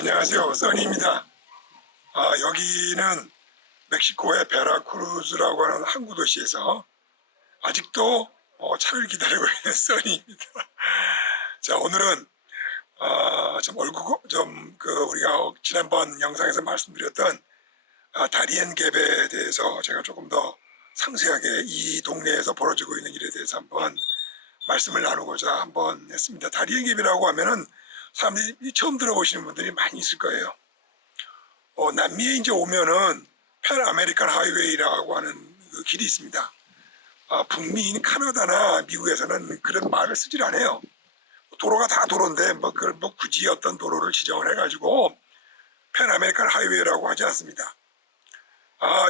안녕하세요. 써니입니다. 여기는 멕시코의 베라크루즈라고 하는 항구 도시에서 아직도 차를 기다리고 있는 써니입니다. 자, 오늘은 우리가 지난번 영상에서 말씀드렸던 다리엔 갭에 대해서 제가 조금 더 상세하게 이 동네에서 벌어지고 있는 일에 대해서 한번 말씀을 나누고자 한번 했습니다. 다리엔 갭이라고 하면은 사람들이 처음 들어보시는 분들이 많이 있을 거예요. 남미에 이제 오면은 팬 아메리칸 하이웨이라고 하는 그 길이 있습니다. 북미인 카나다나 미국에서는 그런 말을 쓰질 않아요. 도로가 다 도로인데 그걸 굳이 어떤 도로를 지정을 해가지고 팬 아메리칸 하이웨이라고 하지 않습니다.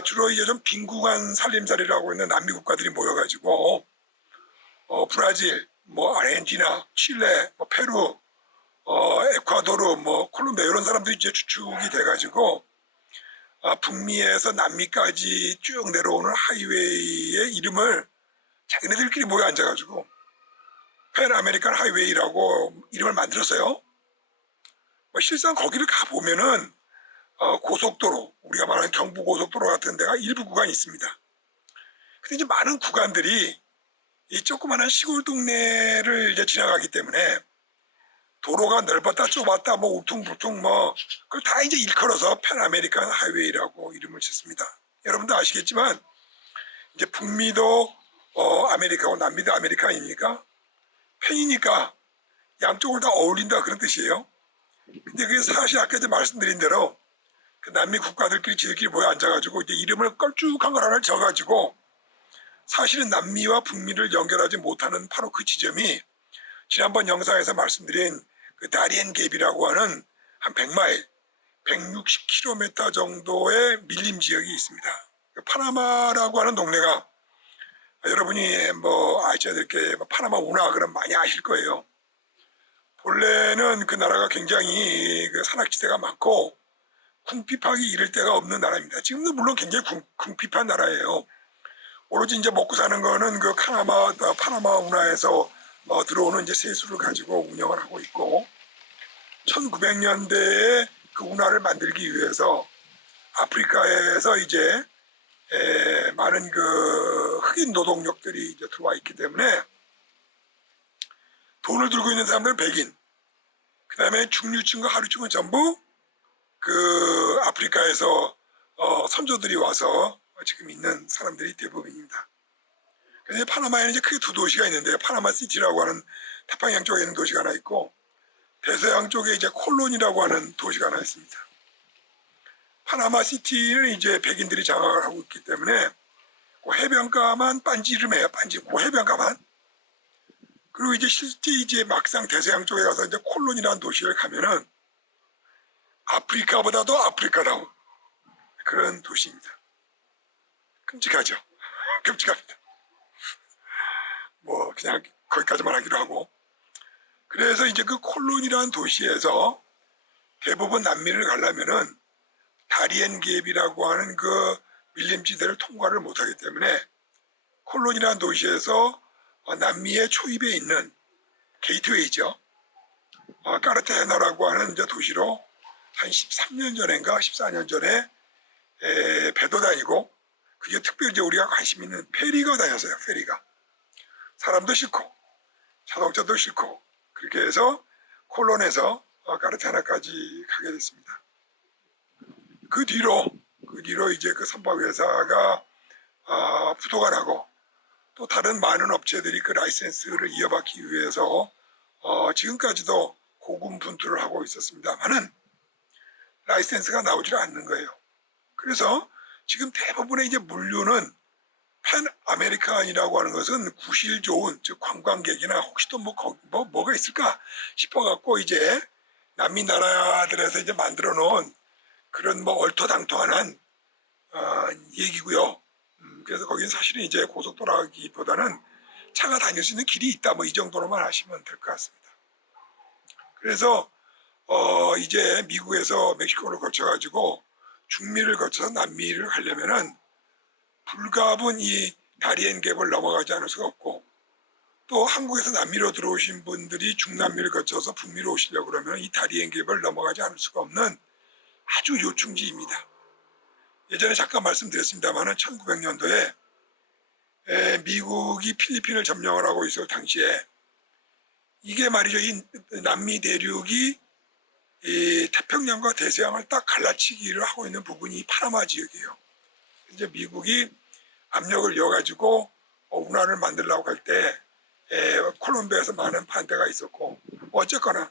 주로 이제 좀 빈궁한 살림살이라고 있는 남미 국가들이 모여가지고 브라질, 아르헨티나, 칠레, 페루, 에콰도르, 콜롬비아 이런 사람들이 이제 주축이 돼가지고 북미에서 남미까지 쭉 내려오는 하이웨이의 이름을 자기네들끼리 모여 앉아가지고 팬 아메리칸 하이웨이라고 이름을 만들었어요. 실상 거기를 가보면은 고속도로, 우리가 말하는 경부고속도로 같은 데가 일부 구간이 있습니다. 근데 이제 많은 구간들이 이 조그마한 시골 동네를 이제 지나가기 때문에 도로가 넓었다 좁았다 울퉁불퉁 그걸 다 이제 일컬어서 팬 아메리칸 하이웨이라고 이름을 짓습니다. 여러분도 아시겠지만 이제 북미도 아메리카고 남미도 아메리카 아닙니까? 팬이니까 양쪽을 다 어울린다 그런 뜻이에요. 근데 그게 사실 아까 이제 말씀드린 대로 그 남미 국가들끼리 지들끼리 모여 앉아가지고 이제 이름을 걸쭉한 걸 하나 져가지고 사실은 남미와 북미를 연결하지 못하는 바로 그 지점이 지난번 영상에서 말씀드린 그 다리엔 갭이라고 하는 한 100마일, 160km 정도의 밀림 지역이 있습니다. 파나마라고 하는 동네가 여러분이 아셔야 될 게 파나마 운하 그럼 많이 아실 거예요. 본래는 그 나라가 굉장히 그 산악지대가 많고 궁핍하기 이를 데가 없는 나라입니다. 지금도 물론 굉장히 궁핍한 나라예요. 오로지 이제 먹고 사는 거는 그 파나마 운하에서 들어오는 이제 세수를 가지고 운영을 하고 있고 1900년대에 그 운하를 만들기 위해서 아프리카에서 이제 많은 그 흑인 노동력들이 이제 들어와 있기 때문에 돈을 들고 있는 사람들은 백인, 그 다음에 중류층과 하류층은 전부 그 아프리카에서 선조들이 와서 지금 있는 사람들이 대부분입니다. 그래서 파나마에는 이제 크게 두 도시가 있는데 파나마 시티라고 하는 태평양 쪽에 있는 도시가 하나 있고 대서양 쪽에 이제 콜론이라고 하는 도시가 하나 있습니다. 파나마 시티는 이제 백인들이 장악을 하고 있기 때문에 그 해변가만 빤지름해요. 그 해변가만. 그리고 이제 실제 이제 막상 대서양 쪽에 가서 이제 콜론이라는 도시를 가면은 아프리카보다도 아프리카다운 그런 도시입니다. 끔찍하죠. 끔찍합니다. 그냥 거기까지만 하기로 하고. 그래서 이제 그 콜론이라는 도시에서 대부분 남미를 가려면은 다리엔 갭이라고 하는 그 밀림지대를 통과를 못하기 때문에 콜론이라는 도시에서 남미의 초입에 있는 게이트웨이죠. 까르타헤나라고 하는 이제 도시로 한 13년 전인가 14년 전에 배도 다니고 그게 특별히 이제 우리가 관심 있는 페리가 다녔어요. 페리가. 사람도 싣고 자동차도 싣고 그렇게 해서 콜론에서 까르타헤나까지 가게 됐습니다. 그 뒤로 이제 그 선박회사가 부도가 나고 또 다른 많은 업체들이 그 라이센스를 이어받기 위해서 지금까지도 고군분투를 하고 있었습니다만은 라이센스가 나오질 않는 거예요. 그래서 지금 대부분의 이제 물류는 팬 아메리칸이라고 하는 것은 구실 좋은 즉 관광객이나 혹시 또 뭐가 있을까 싶어갖고 이제 남미 나라들에서 이제 만들어 놓은 그런 얼토당토한 얘기고요. 그래서 거기는 사실은 이제 고속도로라기보다는 차가 다닐 수 있는 길이 있다 이 정도로만 하시면 될 것 같습니다. 그래서 이제 미국에서 멕시코를 거쳐가지고 중미를 거쳐서 남미를 가려면은 불가분 이 다리엔 갭을 넘어가지 않을 수가 없고 또 한국에서 남미로 들어오신 분들이 중남미를 거쳐서 북미로 오시려고 그러면 이 다리엔 갭을 넘어가지 않을 수가 없는 아주 요충지입니다. 예전에 잠깐 말씀드렸습니다만 1900년도에 미국이 필리핀을 점령을 하고 있을 당시에 이게 말이죠. 이 남미 대륙이 이 태평양과 대서양을 딱 갈라치기를 하고 있는 부분이 이 파나마 지역이에요. 이제 미국이 압력을 이어가지고 운하를 만들려고 할 때 콜롬비아에서 많은 반대가 있었고 어쨌거나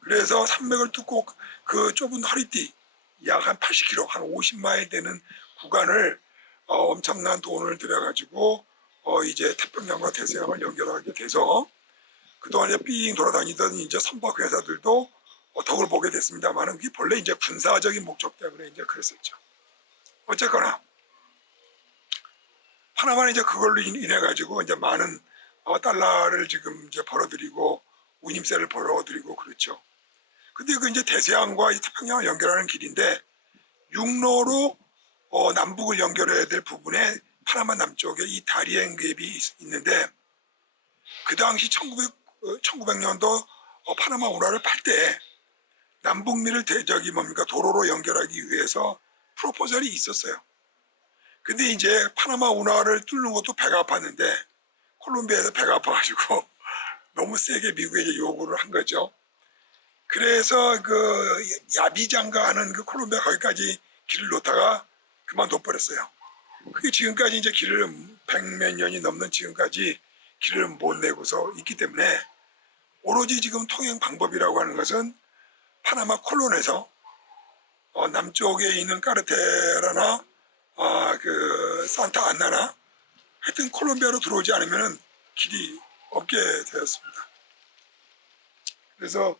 그래서 산맥을 뚫고 그 좁은 허리띠 약 한 80km, 한 50마일 되는 구간을 엄청난 돈을 들여가지고 이제 태평양과 대서양을 연결하게 돼서 그동안 삥 돌아다니던 이제 선박 회사들도 덕을 보게 됐습니다만은 그게 본래 이제 군사적인 목적 때문에 이제 그랬었죠. 어쨌거나 파나마는 이제 그걸로 인해 가지고 이제 많은 달러를 지금 이제 벌어들이고 운임세를 벌어들이고 그렇죠. 근데 그 이제 대서양과 이 태평양을 연결하는 길인데 육로로 남북을 연결해야 될 부분에 파나마 남쪽에 이 다리엔 갭이 있는데 그 당시 1900년도 파나마 운하를 팔 때 남북미를 도로로 연결하기 위해서 프로포절이 있었어요. 근데 이제 파나마 운하를 뚫는 것도 배가 아팠는데 콜롬비아에서 배가 아파가지고 너무 세게 미국에 이제 요구를 한 거죠. 그래서 그 야비장가 하는 그 콜롬비아 거기까지 길을 놓다가 그만둬 버렸어요. 그게 지금까지 이제 길을 100몇 년이 넘는 지금까지 길을 못 내고서 있기 때문에 오로지 지금 통행 방법이라고 하는 것은 파나마 콜론에서 남쪽에 있는 까르테라나 그 산타 안나나 하여튼 콜롬비아로 들어오지 않으면 길이 없게 되었습니다. 그래서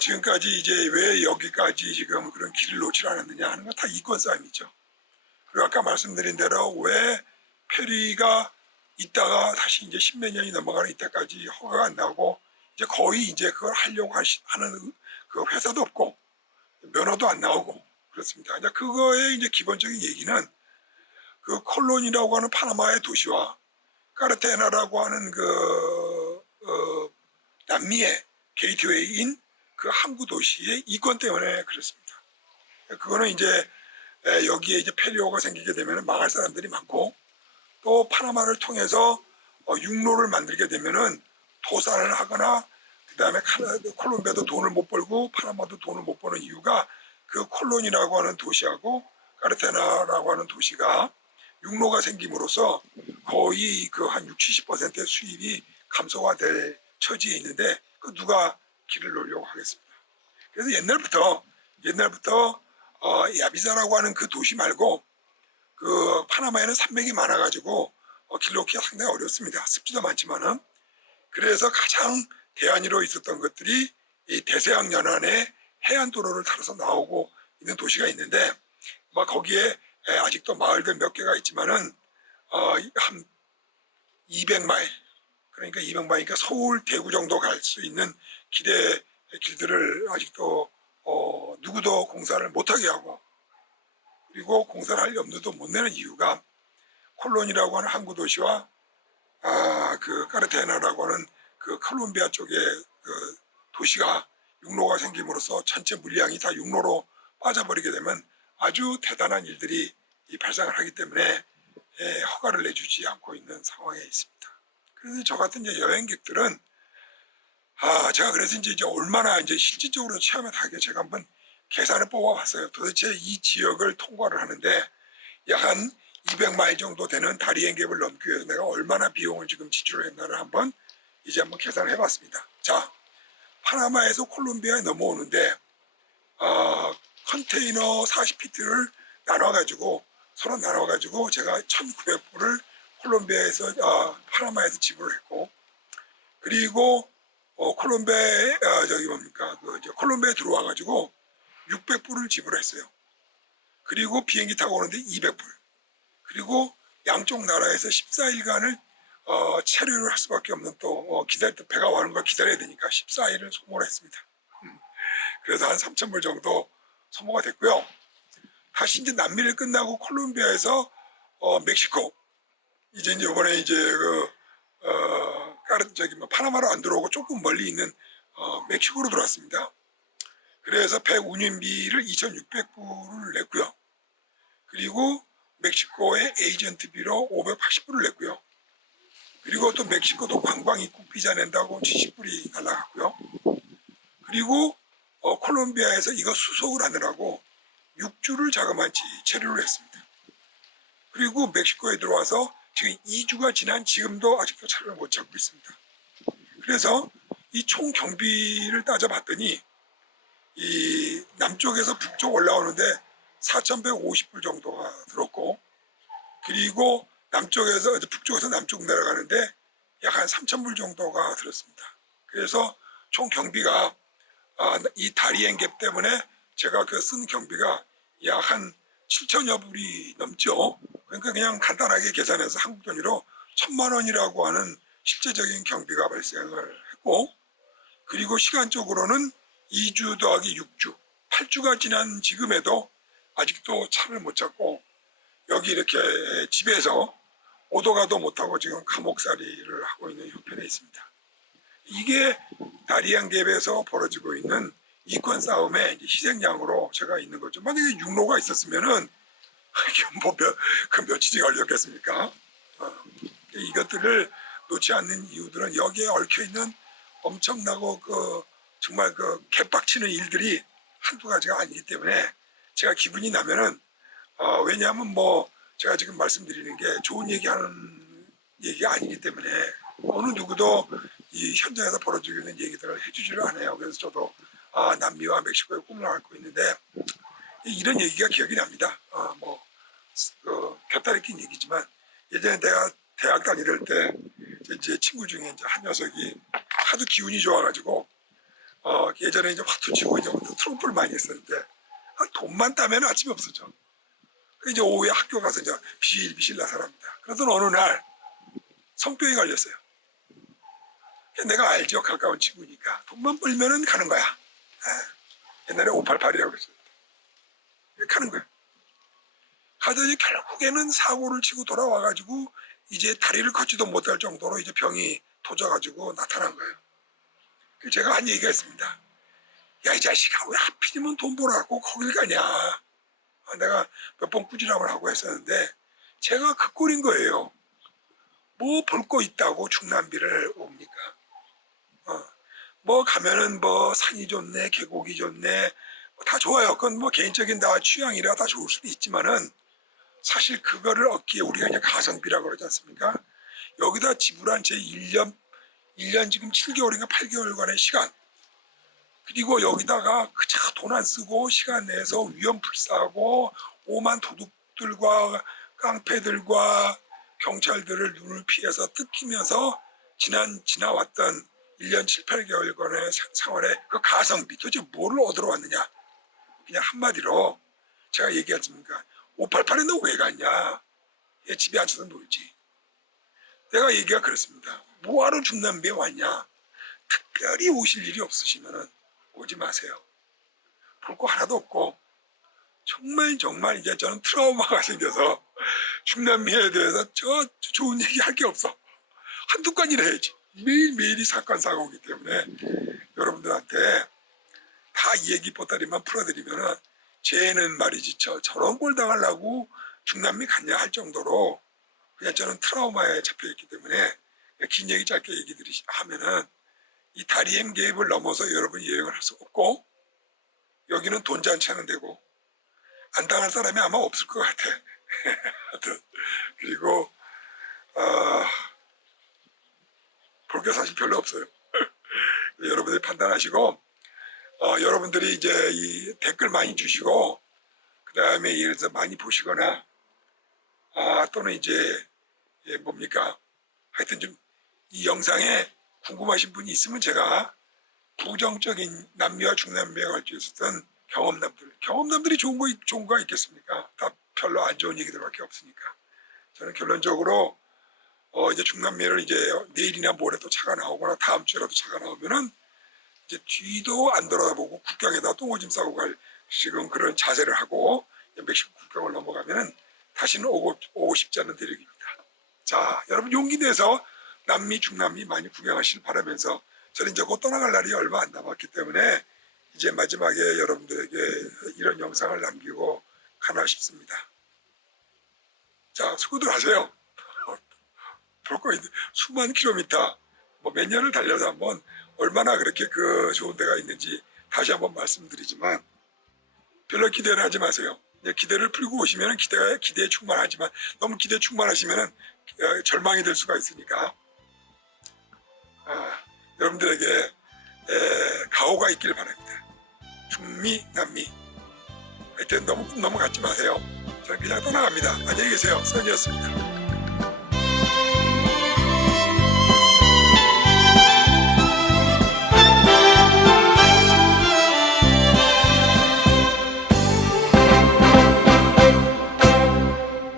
지금까지 이제 왜 여기까지 지금 그런 길을 놓지 않았느냐 하는 건 다 이권 싸움이죠. 그리고 아까 말씀드린 대로 왜 페리가 있다가 다시 이제 10몇 년이 넘어가는 이때까지 허가가 안 나오고 이제 거의 이제 그걸 하려고 하는 그 회사도 없고 면허도 안 나오고 그렇습니다. 이제 그거의 이제 기본적인 얘기는 그 콜론이라고 하는 파나마의 도시와 까르테나라고 하는 그 남미의 게이트웨이인 그 항구 도시의 이권 때문에 그렇습니다. 그거는 이제 여기에 이제 페리오가 생기게 되면 망할 사람들이 많고 또 파나마를 통해서 육로를 만들게 되면은 도산을 하거나 그 다음에 콜롬비아도 돈을 못 벌고 파나마도 돈을 못 버는 이유가 그 콜론이라고 하는 도시하고 까르테나라고 하는 도시가 육로가 생김으로써 거의 그 한 60, 70%의 수입이 감소가 될 처지에 있는데 그 누가 길을 놓으려고 하겠습니다. 그래서 옛날부터 야비사라고 하는 그 도시 말고 그 파나마에는 산맥이 많아가지고 길 놓기가 상당히 어렵습니다. 습지도 많지만은 그래서 가장 대안으로 있었던 것들이 이 대서양 연안의 해안도로를 타러서 나오고 있는 도시가 있는데 막 거기에 아직도 마을들 몇 개가 있지만은 한 200마일 그러니까 200마일이니까 서울 대구 정도 갈 수 있는 길들을 아직도 누구도 공사를 못하게 하고 그리고 공사를 할 염두도 못 내는 이유가 콜론이라고 하는 항구 도시와 그 까르테나라고 하는 그 콜롬비아 쪽의 그 도시가 육로가 생김으로써 전체 물량이 다 육로로 빠져버리게 되면 아주 대단한 일들이 발생을 하기 때문에 허가를 내주지 않고 있는 상황에 있습니다. 그래서 저 같은 이제 여행객들은 제가 그래서 이제 얼마나 이제 실질적으로 체험에 다게 제가 한번 계산을 뽑아봤어요. 도대체 이 지역을 통과를 하는데 약 한 200마일 정도 되는 다리엔 갭을 넘기 위해서 내가 얼마나 비용을 지금 지출을 했나를 한번 계산을 해봤습니다. 자, 파나마에서 콜롬비아에 넘어오는데 컨테이너 40피트를 서로 나눠가지고 제가 1,900불을 콜롬비아에서 파나마에서 지불을 했고 그리고 콜롬비아에 콜롬비아에 들어와가지고 600불을 지불했어요. 그리고 비행기 타고 오는데 200불. 그리고 양쪽 나라에서 14일간을 체류를 할 수밖에 없는 또 배가 와는 걸 기다려야 되니까 14일을 소모를 했습니다. 그래서 한 3,000불 정도 소모가 됐고요. 다시 이제 남미를 끝나고 콜롬비아에서 멕시코 이제 이번에 이제 저기 뭐 파나마로 안 들어오고 조금 멀리 있는 멕시코로 들어왔습니다. 그래서 배 운임비를 2,600불을 냈고요. 그리고 멕시코의 에이전트비로 580불을 냈고요. 그리고 또 멕시코도 관광 입국 비자 낸다고 70불이 날라갔고요. 그리고 콜롬비아에서 이거 수속을 하느라고 6주를 자그마치 체류를 했습니다. 그리고 멕시코에 들어와서 지금 2주가 지난 지금도 아직도 차를 못 찾고 있습니다. 그래서 이 총 경비를 따져봤더니 이 남쪽에서 북쪽 올라오는데 4,150불 정도가 들었고, 그리고 북쪽에서 남쪽 내려가는데 약 한 3,000불 정도가 들었습니다. 그래서 총 경비가 이 다리행 갭 때문에 제가 쓴 경비가 약 한 7천여 불이 넘죠. 그러니까 그냥 간단하게 계산해서 한국 돈으로 1,000만 원이라고 하는 실제적인 경비가 발생을 했고, 그리고 시간적으로는 2주 더하기 6주, 8주가 지난 지금에도 아직도 차를 못 찾고 여기 이렇게 집에서 오도 가도 못하고 지금 감옥살이를 하고 있는 형편에 있습니다. 이게 다리안 갭에서 벌어지고 있는 이권 싸움의 희생양으로 제가 있는 거죠. 만약에 육로가 있었으면은 그 며칠이 걸렸겠습니까? 이것들을 놓지 않는 이유들은 여기에 얽혀 있는 엄청나고 정말 개빡치는 일들이 한두 가지가 아니기 때문에 제가 기분이 나면은 왜냐하면 뭐 제가 지금 말씀드리는 게 좋은 얘기하는 얘기가 아니기 때문에 어느 누구도 이 현장에서 벌어지고 있는 얘기들을 해주지를 않아요. 그래서 저도 남미와 멕시코의 꿈을 앓고 있는데 이런 얘기가 기억이 납니다. 곁다리 낀 얘기지만 예전에 내가 대학 다닐 때 제 친구 중에 이제 한 녀석이 하도 기운이 좋아가지고 예전에 이제 화투 치고 이제 트럼프를 많이 했었는데 돈만 따면 아침이 없어져. 이제 오후에 학교 가서 이제 비실비실 나서랍니다. 그러던 어느 날 성병이 걸렸어요. 내가 알죠. 가까운 친구니까. 돈만 벌면은 가는 거야. 옛날에 588이라고 그랬어요. 가는 거야. 가더니 결국에는 사고를 치고 돌아와가지고 이제 다리를 걷지도 못할 정도로 이제 병이 도져가지고 나타난 거예요. 제가 한 얘기가 있습니다. 야, 이 자식아, 왜 하필이면 돈 벌어갖고 거길 가냐. 내가 몇 번 꾸지람을 하고 했었는데 제가 그 꼴인 거예요. 뭐 볼 거 있다고 중남미를 옵니까? 뭐 가면은 뭐 산이 좋네, 계곡이 좋네, 다 좋아요. 그건 뭐 개인적인 다 취향이라 다 좋을 수도 있지만은 사실 그거를 얻기에 우리가 이제 가성비라고 그러지 않습니까? 여기다 지불한 제 1년 지금 7개월인가 8개월간의 시간, 그리고 여기다가 그저 돈 안 쓰고 시간 내서 위험불사하고 오만 도둑들과 깡패들과 경찰들을 눈을 피해서 뜯기면서 지나왔던 1년 7, 8개월간의 생활에 그 가성비 도대체 뭐를 얻으러 왔느냐. 그냥 한마디로 제가 얘기하십니까? 588에 너 왜 갔냐? 얘 집에 앉아서 놀지. 내가 얘기가 그렇습니다. 뭐하러 중남미에 왔냐? 특별히 오실 일이 없으시면 오지 마세요. 볼 거 하나도 없고 정말 이제 저는 트라우마가 생겨서 중남미에 대해서 좋은 얘기 할 게 없어. 한두 건이나 해야지. 매일매일이 사건 사고이기 때문에 여러분들한테 다 이 얘기 보따리만 풀어드리면은 쟤는 말이지 저런 꼴 당하려고 중남미 갔냐 할 정도로 그냥 저는 트라우마에 잡혀있기 때문에 긴 얘기 짧게 하면은 이 다리엠 갭을 넘어서 여러분이 여행을 할 수 없고 여기는 돈 잔치 하는 데고 안 당할 사람이 아마 없을 것 같아. 그리고 볼 게 사실 별로 없어요. 여러분들이 판단하시고 여러분들이 이제 이 댓글 많이 주시고 그 다음에 예를 들어서 많이 보시거나 또는 이제 뭡니까 하여튼 좀 이 영상에 궁금하신 분이 있으면 제가 부정적인 남미와 중남미에 걸쳐 있었던 경험담들이 좋은 거가 있겠습니까? 다 별로 안 좋은 얘기들밖에 없으니까 저는 결론적으로 이제 중남미를 이제 내일이나 모레 또 차가 나오거나 다음 주에라도 차가 나오면은 이제 뒤도 안 돌아보고 국경에다 똥오줌 싸고 갈 지금 그런 자세를 하고 멕시코 국경을 넘어가면은 다시는 오고 싶지 않은 대륙입니다. 자, 여러분 용기 내서 남미, 중남미 많이 구경하시길 바라면서 저는 이제 곧 떠나갈 날이 얼마 안 남았기 때문에 이제 마지막에 여러분들에게 이런 영상을 남기고 가나 싶습니다. 자, 수고들 하세요. 볼거 있는 수만 킬로미터, 뭐 몇 년을 달려도 한번 얼마나 그렇게 그 좋은 데가 있는지 다시 한번 말씀드리지만 별로 기대를 하지 마세요. 기대를 풀고 오시면 기대에 충만하지만 너무 기대에 충만하시면 절망이 될 수가 있으니까 여러분들에게 가오가 있길 바랍니다. 중미, 남미 하여튼 너무 꿈 넘어가지 마세요. 저는 그냥 떠나갑니다. 안녕히 계세요. 선이었습니다.